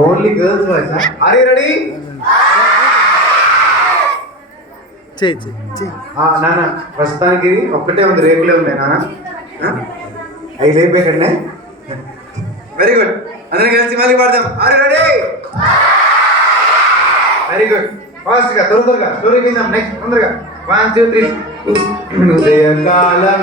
Only girls voice. Are you ready? నాన్న ప్రస్తుతానికి ఒక్కటే ఉంది, రేపులే ఉన్నాయి నాన్న. అవి లేపేకండి. Very good. అందరం కలిసి మళ్ళీ పాడదాం. Are you ready? Very good. Fast గా త్వరగా స్టోరీ విందాం. నెక్స్ట్ తొందరగా 1 2 3. ఉదయకాలం